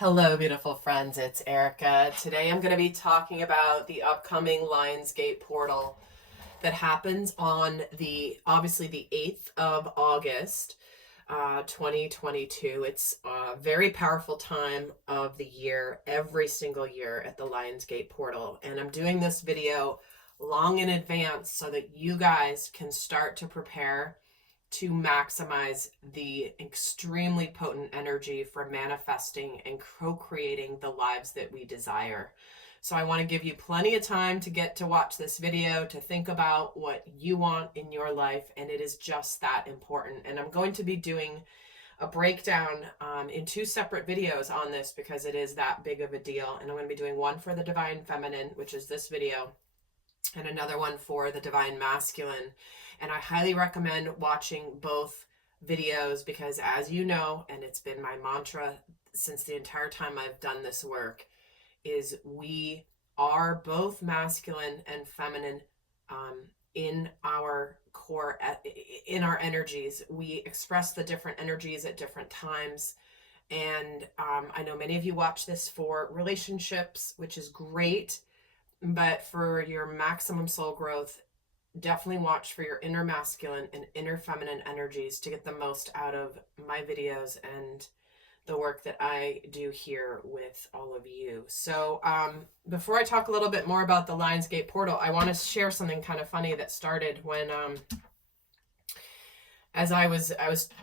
Hello, beautiful friends. It's Erica. Today I'm going to be talking about the upcoming Lionsgate portal that happens on obviously the 8th of August, 2022. It's a very powerful time of the year, every single year at the Lionsgate portal. And I'm doing this video long in advance so that you guys can start to prepare to maximize the extremely potent energy for manifesting and co-creating the lives that we desire. So I want to give you plenty of time to get to watch this video, to think about what you want in your life, and it is just that important. And I'm going to be doing a breakdown in two separate videos on this because it is that big of a deal. And I'm going to be doing one for the Divine Feminine, which is this video, and another one for the Divine Masculine. And I highly recommend watching both videos because, as you know, and it's been my mantra since the entire time I've done this work, is we are both masculine and feminine in our core, in our energies. We express the different energies at different times. And I know many of you watch this for relationships, which is great. But for your maximum soul growth, definitely watch for your inner masculine and inner feminine energies to get the most out of my videos and the work that I do here with all of you. So before I talk a little bit more about the Lionsgate portal, I want to share something kind of funny that started when as I was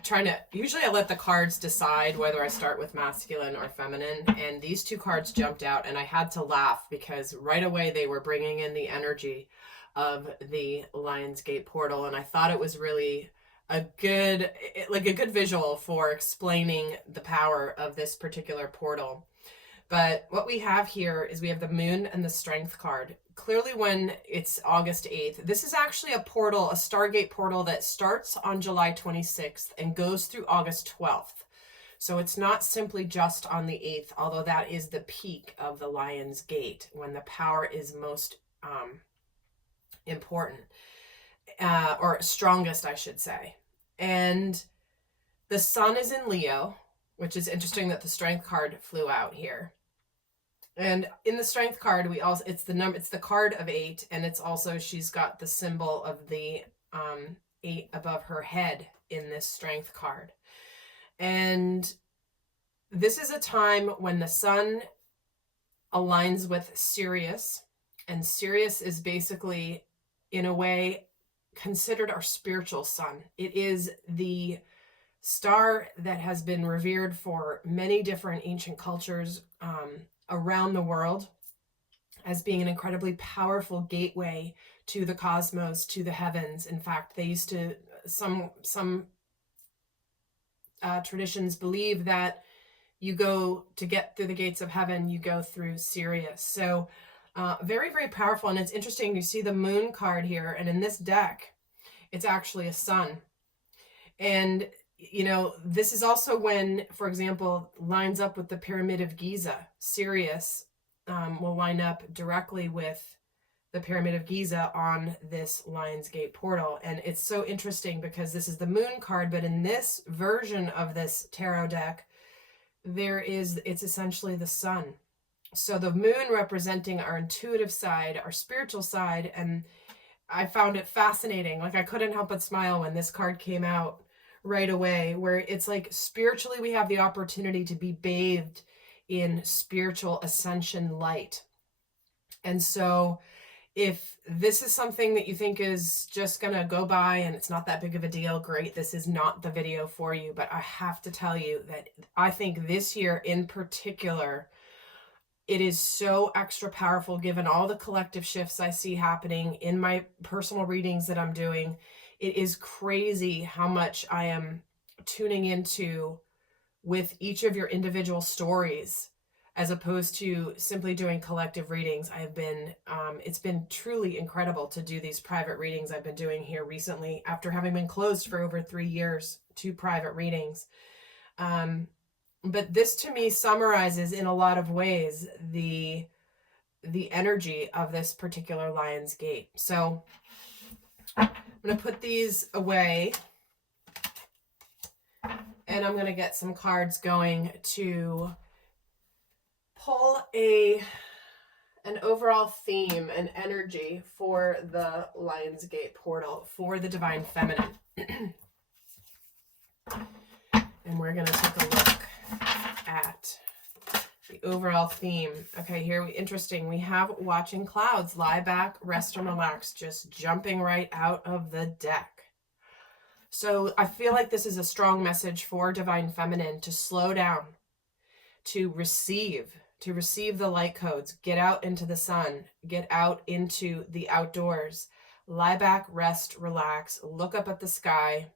trying to, usually I let the cards decide whether I start with masculine or feminine, and these two cards jumped out and I had to laugh because right away they were bringing in the energy of the Lionsgate portal, and I thought it was really a good visual for explaining the power of this particular portal. But what we have here is we have the Moon and the Strength card. Clearly, when it's August 8th, this is actually a portal, a Stargate portal that starts on July 26th and goes through August 12th. So it's not simply just on the 8th, although that is the peak of the Lion's Gate, when the power is most important, or strongest, I should say. And the Sun is in Leo, which is interesting that the Strength card flew out here. And in the Strength card, it's the card of 8, and it's also, she's got the symbol of the 8 above her head in this Strength card. And this is a time when the Sun aligns with Sirius, and Sirius is basically, in a way, considered our spiritual sun. It is the star that has been revered for many different ancient cultures around the world as being an incredibly powerful gateway to the cosmos, to the heavens. In fact, they used to, some traditions believe that you go to get through the gates of heaven, you go through Sirius. So very, very powerful. And it's interesting, you see the Moon card here, and in this deck, it's actually a sun. And you know, this is also when, for example, lines up with the Pyramid of Giza. Sirius will line up directly with the Pyramid of Giza on this Lionsgate portal. And it's so interesting because this is the Moon card, but in this version of this tarot deck, it's essentially the sun. So the Moon representing our intuitive side, our spiritual side, and I found it fascinating. Like, I couldn't help but smile when this card came out right away, where it's like spiritually we have the opportunity to be bathed in spiritual ascension light. And so if this is something that you think is just gonna go by and it's not that big of a deal, great, this is not the video for you. But I have to tell you that I think this year in particular, it is so extra powerful given all the collective shifts I see happening in my personal readings that I'm doing. It is crazy how much I am tuning into with each of your individual stories, as opposed to simply doing collective readings. It's been truly incredible to do these private readings I've been doing here recently after having been closed for over 3 years to private readings. But this to me summarizes in a lot of ways the energy of this particular Lion's Gate. So I'm going to put these away and I'm going to get some cards going to pull an overall theme and energy for the Lionsgate portal, for the Divine Feminine. And we're going to take a look at the overall theme. Okay, here, interesting. We have watching clouds, lie back, rest and relax, just jumping right out of the deck. So I feel like this is a strong message for Divine Feminine to slow down, to receive the light codes, get out into the sun, get out into the outdoors, lie back, rest, relax, look up at the sky,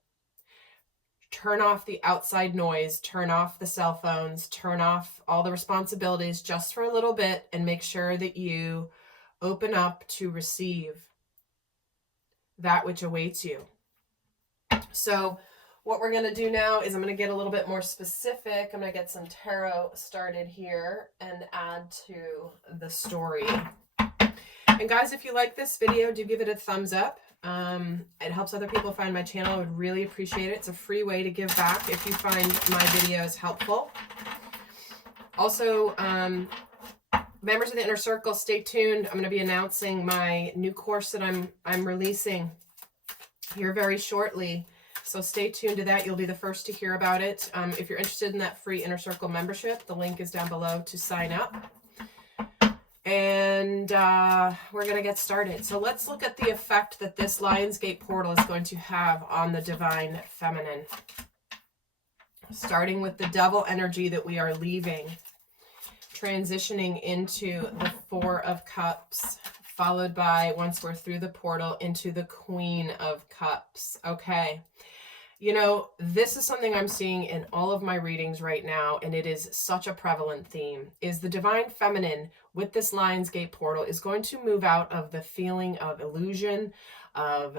turn off the outside noise, turn off the cell phones, turn off all the responsibilities just for a little bit, and make sure that you open up to receive that which awaits you. So what we're going to do now is I'm going to get a little bit more specific. I'm going to get some tarot started here and add to the story. And guys, if you like this video, do give it a thumbs up. It helps other people find my channel. I would really appreciate it. It's a free way to give back if you find my videos helpful. Also, members of the Inner Circle, stay tuned. I'm going to be announcing my new course that I'm releasing here very shortly. So stay tuned to that. You'll be the first to hear about it. If you're interested in that free Inner Circle membership, the link is down below to sign up. And we're going to get started. So let's look at the effect that this Lionsgate portal is going to have on the Divine Feminine. Starting with the Devil energy that we are leaving, transitioning into the Four of Cups, followed by, once we're through the portal, into the Queen of Cups. Okay. You know, this is something I'm seeing in all of my readings right now, and it is such a prevalent theme, is the Divine Feminine with this Lionsgate portal is going to move out of the feeling of illusion, of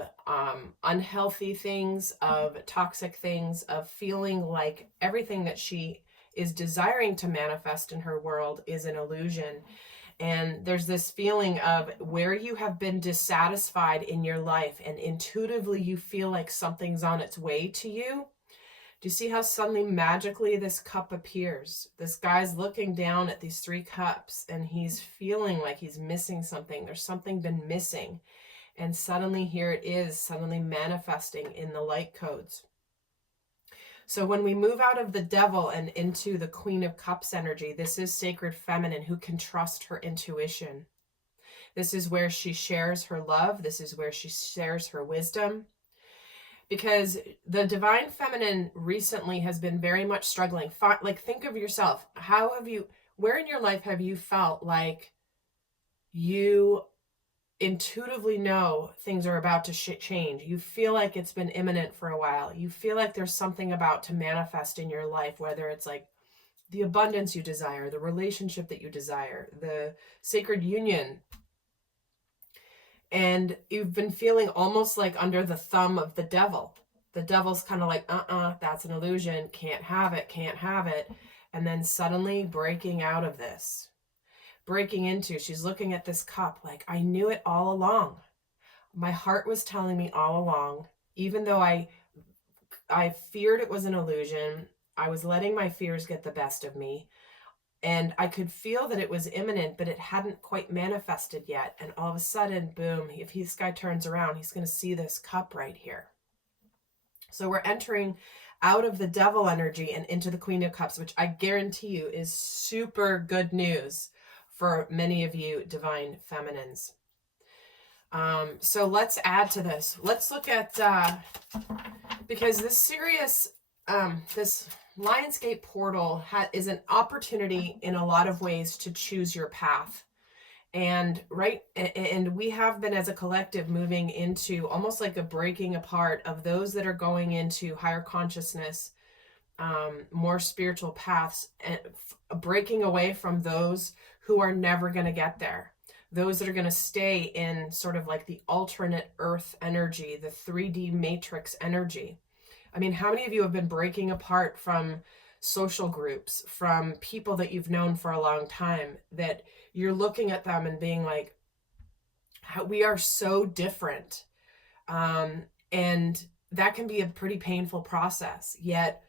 unhealthy things, of toxic things, of feeling like everything that she is desiring to manifest in her world is an illusion. And there's this feeling of where you have been dissatisfied in your life and intuitively you feel like something's on its way to you. Do you see how suddenly magically this cup appears? This guy's looking down at these three cups and he's feeling like he's missing something. There's something been missing. And suddenly here it is, suddenly manifesting in the light codes. So when we move out of the Devil and into the Queen of Cups energy, this is Sacred Feminine who can trust her intuition. This is where she shares her love. This is where she shares her wisdom. Because the Divine Feminine recently has been very much struggling. Like, think of yourself. Where in your life have you felt like you intuitively know things are about to change? You feel like it's been imminent for a while. You feel like there's something about to manifest in your life, whether it's like the abundance you desire, the relationship that you desire, the sacred union. And you've been feeling almost like under the thumb of the Devil. The Devil's kind of like, that's an illusion. Can't have it, can't have it. And then suddenly breaking out of this. Breaking into, she's looking at this cup like, I knew it all along. My heart was telling me all along, even though I feared it was an illusion, I was letting my fears get the best of me. And I could feel that it was imminent, but it hadn't quite manifested yet. And all of a sudden, boom, if this guy turns around, he's going to see this cup right here. So we're entering out of the Devil energy and into the Queen of Cups, which I guarantee you is super good news for many of you Divine Feminines. So let's add to this. Let's look at, because this this Lionsgate portal is an opportunity in a lot of ways to choose your path. And we have been as a collective moving into almost like a breaking apart of those that are going into higher consciousness, more spiritual paths, and breaking away from those who are never going to get there. Those that are going to stay in sort of like the alternate earth energy, the 3D matrix energy. I mean, how many of you have been breaking apart from social groups, from people that you've known for a long time, that you're looking at them and being like, we are so different. And that can be a pretty painful process. Yet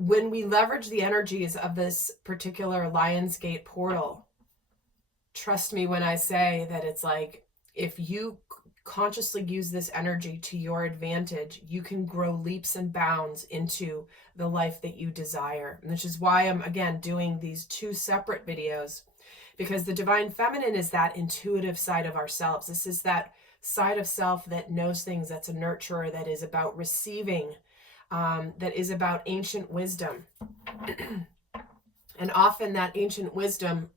when we leverage the energies of this particular Lionsgate portal, trust me when I say that it's like, if you consciously use this energy to your advantage, you can grow leaps and bounds into the life that you desire. And which is why I'm, again, doing these two separate videos, because the divine feminine is that intuitive side of ourselves. This is that side of self that knows things, that's a nurturer, that is about receiving, that is about ancient wisdom. And often that ancient wisdom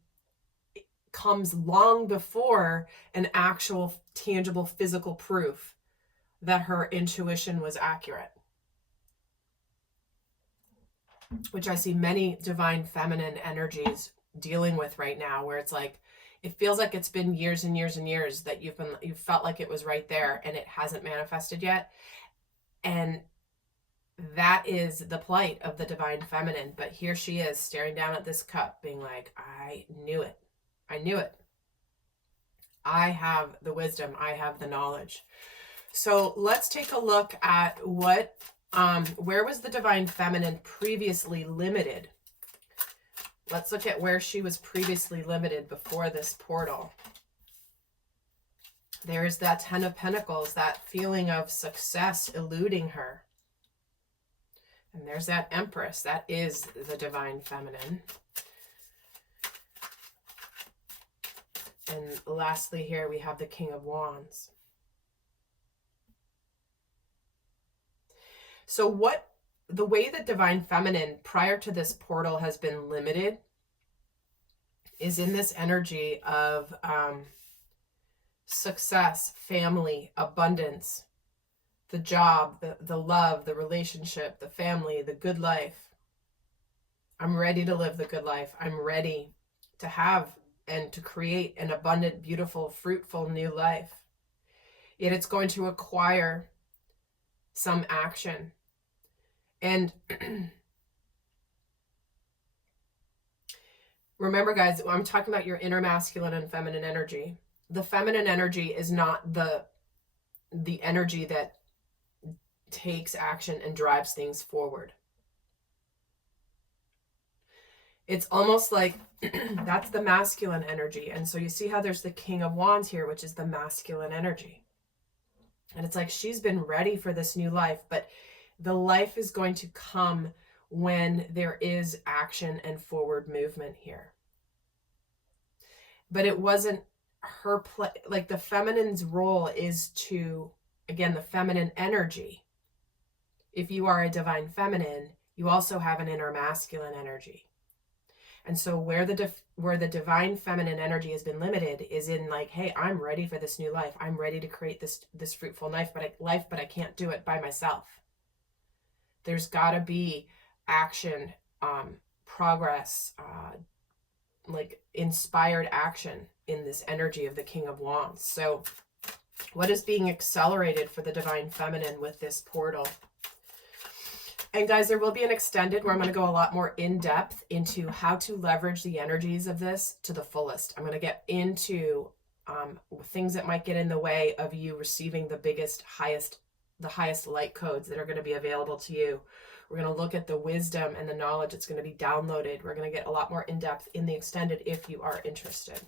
comes long before an actual tangible physical proof that her intuition was accurate, which I see many divine feminine energies dealing with right now, where it's like, it feels like it's been years and years and years that you've felt like it was right there and it hasn't manifested yet. And that is the plight of the divine feminine. But here she is staring down at this cup being like, I knew it. I knew it. I have the wisdom. I have the knowledge. So let's take a look at what, where was the divine feminine previously limited? Let's look at where she was previously limited before this portal. There's that Ten of Pentacles, that feeling of success eluding her. And there's that Empress. That is the divine feminine. And lastly here we have the King of Wands. So what the way that divine feminine prior to this portal has been limited is in this energy of success, family, abundance, the job, the love, the relationship, the family, the good life. I'm ready to live the good life. I'm ready to have and to create an abundant, beautiful, fruitful new life. Yet it's going to require some action. And remember, guys, I'm talking about your inner masculine and feminine energy. The feminine energy is not the energy that takes action and drives things forward. It's almost like that's the masculine energy. And so you see how there's the King of Wands here, which is the masculine energy. And it's like she's been ready for this new life, but the life is going to come when there is action and forward movement here. But it wasn't her play. Like the feminine's role is to, again, the feminine energy. If you are a divine feminine, you also have an inner masculine energy. And so where the divine feminine energy has been limited is in like, hey, I'm ready for this new life. I'm ready to create this fruitful life, but I can't do it by myself. There's got to be action, progress, like inspired action in this energy of the King of Wands. So what is being accelerated for the divine feminine with this portal? And guys, there will be an extended where I'm going to go a lot more in depth into how to leverage the energies of this to the fullest. I'm going to get into things that might get in the way of you receiving the highest light codes that are going to be available to you. We're going to look at the wisdom and the knowledge that's going to be downloaded. We're going to get a lot more in depth in the extended if you are interested.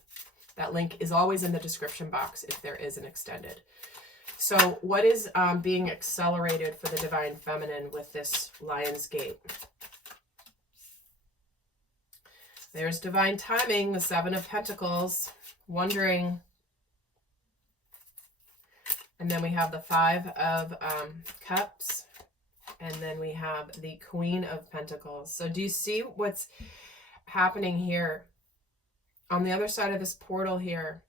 That link is always in the description box if there is an extended. So what is being accelerated for the divine feminine with this Lionsgate? There's divine timing, the Seven of Pentacles, wondering. And then we have the Five of Cups. And then we have the Queen of Pentacles. So do you see what's happening here? On the other side of this portal here,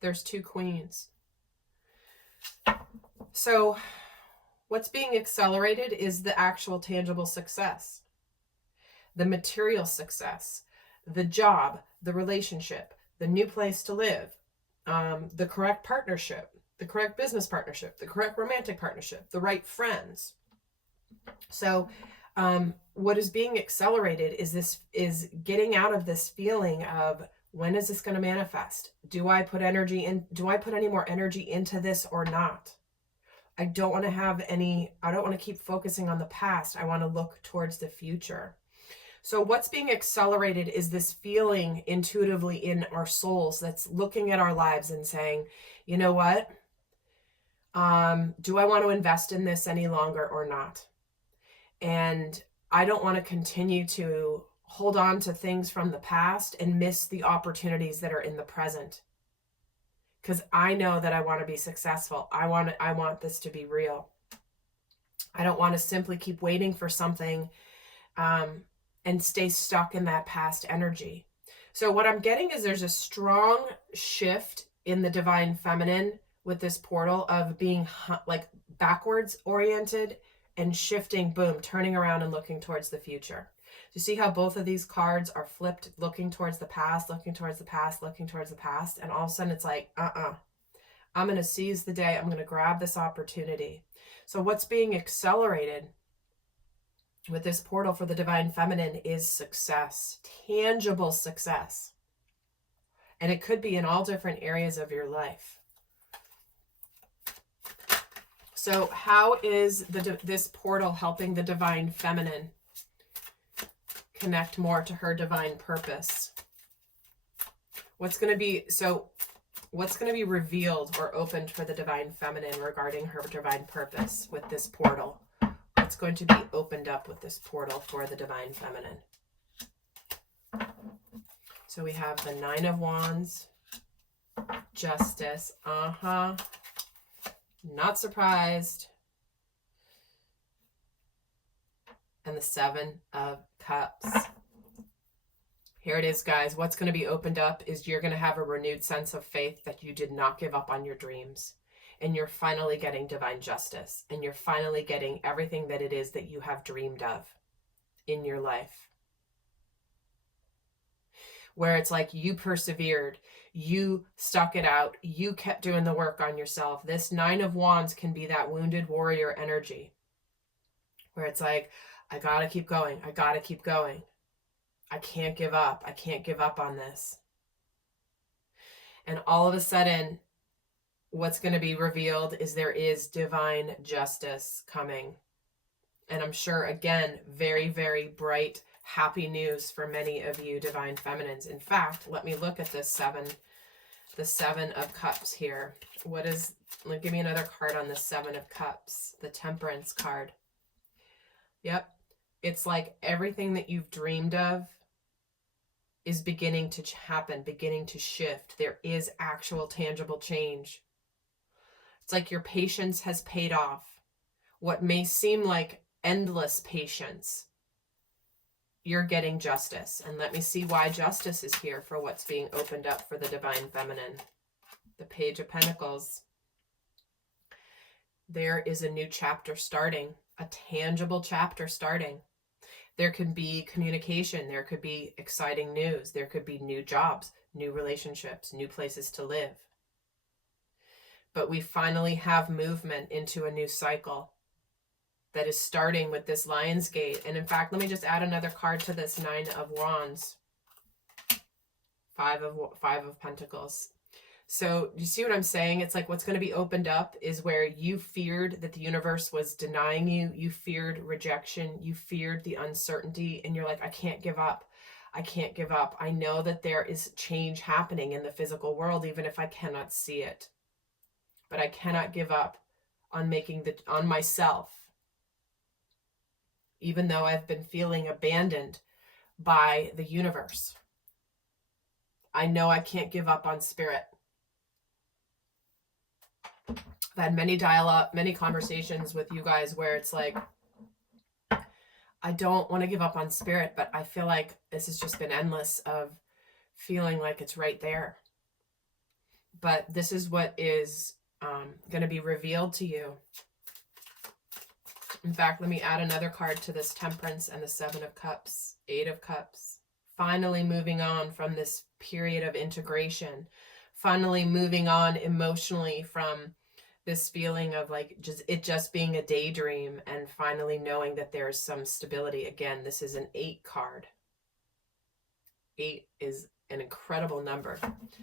there's two queens. So what's being accelerated is the actual tangible success, the material success, the job, the relationship, the new place to live, the correct partnership, the correct business partnership, the correct romantic partnership, the right friends. So what is being accelerated is getting out of this feeling of, when is this going to manifest? Do I put any more energy into this or not? I don't want to keep focusing on the past. I want to look towards the future. So what's being accelerated is this feeling intuitively in our souls that's looking at our lives and saying, you know what? Do I want to invest in this any longer or not? And I don't want to continue to hold on to things from the past and miss the opportunities that are in the present. Because I know that I want to be successful. I want this to be real. I don't want to simply keep waiting for something and stay stuck in that past energy. So what I'm getting is there's a strong shift in the divine feminine with this portal of being like backwards oriented and shifting, boom, turning around and looking towards the future. You see how both of these cards are flipped, looking towards the past, looking towards the past, looking towards the past. And all of a sudden it's like, I'm going to seize the day. I'm going to grab this opportunity. So what's being accelerated with this portal for the divine feminine is success, tangible success. And it could be in all different areas of your life. So how is this portal helping the divine feminine connect more to her divine purpose? What's going to be revealed or opened for the divine feminine regarding her divine purpose with this portal? What's going to be opened up with this portal for the divine feminine? So we have the Nine of Wands, Justice, not surprised, and the Seven of Cups. Here it is, guys. What's going to be opened up is you're going to have a renewed sense of faith that you did not give up on your dreams. And you're finally getting divine justice. And you're finally getting everything that it is that you have dreamed of in your life. Where it's like you persevered. You stuck it out. You kept doing the work on yourself. This Nine of Wands can be that wounded warrior energy. Where it's like, I got to keep going. I got to keep going. I can't give up. I can't give up on this. And all of a sudden, what's going to be revealed is there is divine justice coming. And I'm sure, again, very, very bright, happy news for many of you divine feminines. In fact, let me look at the Seven of Cups here. Give me another card on the Seven of Cups, the Temperance card. Yep. It's like everything that you've dreamed of is beginning to happen, beginning to shift. There is actual tangible change. It's like your patience has paid off. What may seem like endless patience, you're getting justice. And let me see why justice is here for what's being opened up for the divine feminine. The Page of Pentacles. There is a new chapter starting, a tangible chapter starting. There could be communication. There could be exciting news. There could be new jobs, new relationships, new places to live. But we finally have movement into a new cycle that is starting with this Lionsgate. And in fact, let me just add another card to this Nine of Wands. Five of Pentacles. So you see what I'm saying? It's like what's going to be opened up is where you feared that the universe was denying you. You feared rejection. You feared the uncertainty. And you're like, I can't give up. I can't give up. I know that there is change happening in the physical world, even if I cannot see it. But I cannot give up on on myself. Even though I've been feeling abandoned by the universe. I know I can't give up on spirit. I've had many conversations with you guys where it's like, I don't want to give up on spirit, but I feel like this has just been endless of feeling like it's right there. But this is what is going to be revealed to you. In fact, let me add another card to this Temperance and the Seven of Cups, Eight of Cups. Finally moving on from this period of integration. Finally moving on emotionally from this feeling of like just being a daydream, and finally knowing that there's some stability. Again, this is an 8 card. 8 is an incredible number.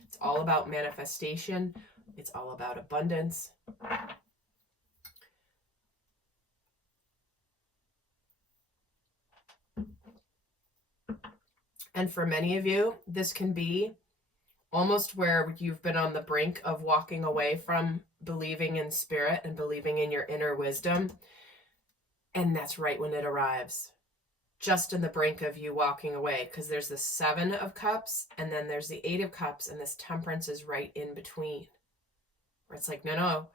It's all about manifestation. It's all about abundance. And for many of you, this can be almost where you've been on the brink of walking away from believing in spirit and believing in your inner wisdom. And that's right when it arrives. Just in the brink of you walking away, because there's the 7 of Cups and then there's the 8 of Cups, and this Temperance is right in between. Where it's like, no,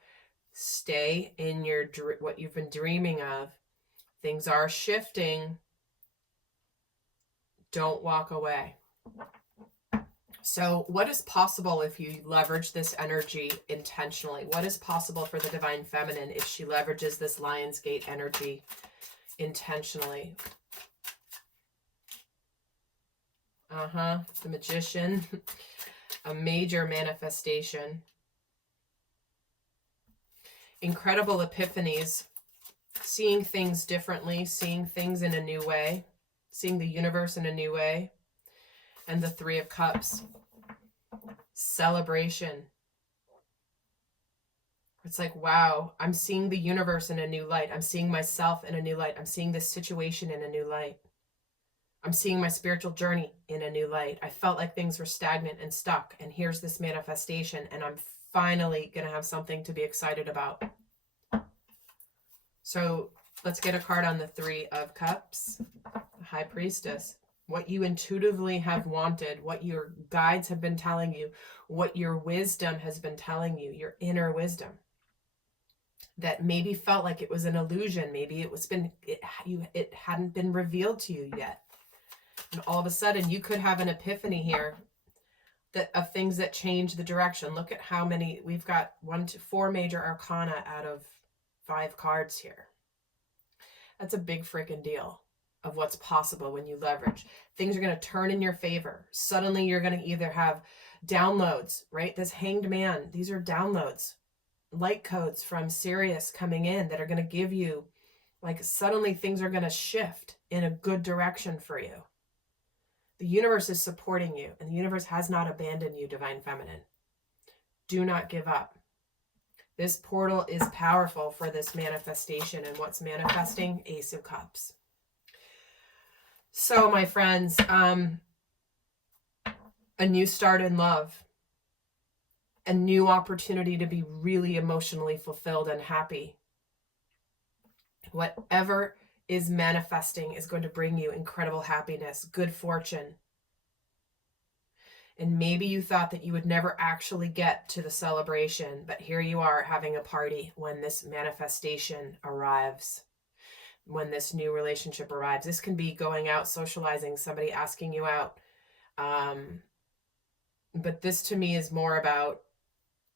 stay in your what you've been dreaming of. Things are shifting. Don't walk away. So what is possible if you leverage this energy intentionally? What is possible for the Divine Feminine if she leverages this Lionsgate energy intentionally? The Magician, a major manifestation. Incredible epiphanies, seeing things differently, seeing things in a new way, seeing the universe in a new way. And the 3 of Cups, celebration. It's like, wow, I'm seeing the universe in a new light. I'm seeing myself in a new light. I'm seeing this situation in a new light. I'm seeing my spiritual journey in a new light. I felt like things were stagnant and stuck, and here's this manifestation, and I'm finally going to have something to be excited about. So let's get a card on the 3 of Cups, the High Priestess. What you intuitively have wanted, what your guides have been telling you, what your wisdom has been telling you, your inner wisdom, that maybe felt like it was an illusion. Maybe it hadn't been revealed to you yet. And all of a sudden you could have an epiphany here of things that change the direction. Look at how many, we've got 1 to 4 major arcana out of 5 cards here. That's a big freaking deal of what's possible when you leverage. Things are going to turn in your favor. Suddenly you're going to either have downloads, right? This Hanged Man, these are downloads, light codes from Sirius coming in that are going to give you, like, suddenly things are going to shift in a good direction for you. The universe is supporting you, and the universe has not abandoned you, Divine Feminine. Do not give up. This portal is powerful for this manifestation, and what's manifesting? Ace of Cups. So, my friends, a new start in love, a new opportunity to be really emotionally fulfilled and happy. Whatever is manifesting is going to bring you incredible happiness, good fortune. And maybe you thought that you would never actually get to the celebration, but here you are having a party when this manifestation arrives. When this new relationship arrives. This can be going out, socializing, somebody asking you out. But this to me is more about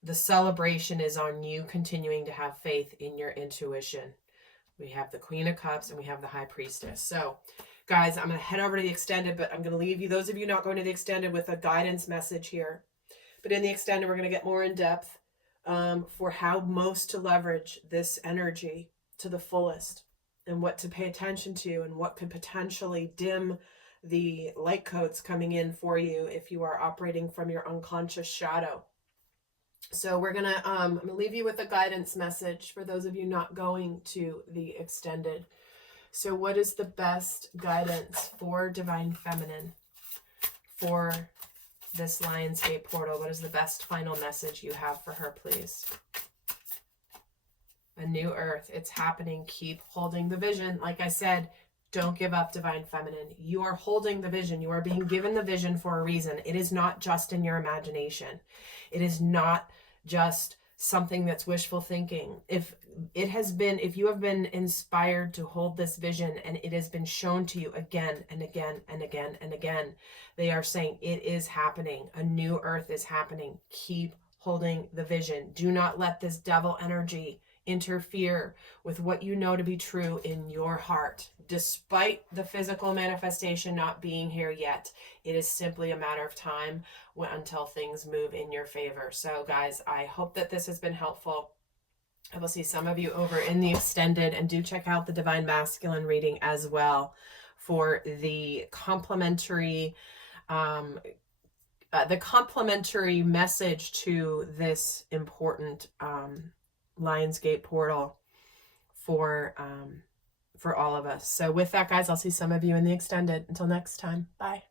the celebration is on you continuing to have faith in your intuition. We have the Queen of Cups and we have the High Priestess. So guys, I'm going to head over to the extended, but I'm going to leave you, those of you not going to the extended, with a guidance message here. But in the extended, we're going to get more in depth for how most to leverage this energy to the fullest, and what to pay attention to, and what could potentially dim the light codes coming in for you if you are operating from your unconscious shadow. So we're gonna I'm gonna leave you with a guidance message for those of you not going to the extended. So what is the best guidance for Divine Feminine for this Lionsgate portal? What is the best final message you have for her, please? A new earth. It's happening. Keep holding the vision. Like I said, don't give up, Divine Feminine. You are holding the vision. You are being given the vision for a reason. It is not just in your imagination. It is not just something that's wishful thinking. If you have been inspired to hold this vision and it has been shown to you again and again and again and again, they are saying it is happening. A new earth is happening. Keep holding the vision. Do not let this devil energy interfere with what you know to be true in your heart. Despite the physical manifestation not being here yet, it is simply a matter of time until things move in your favor. So guys, I hope that this has been helpful. I will see some of you over in the extended, and do check out the Divine Masculine reading as well for the complimentary message to this important Lionsgate portal for all of us. So with that, guys, I'll see some of you in the extended. Until next time, bye.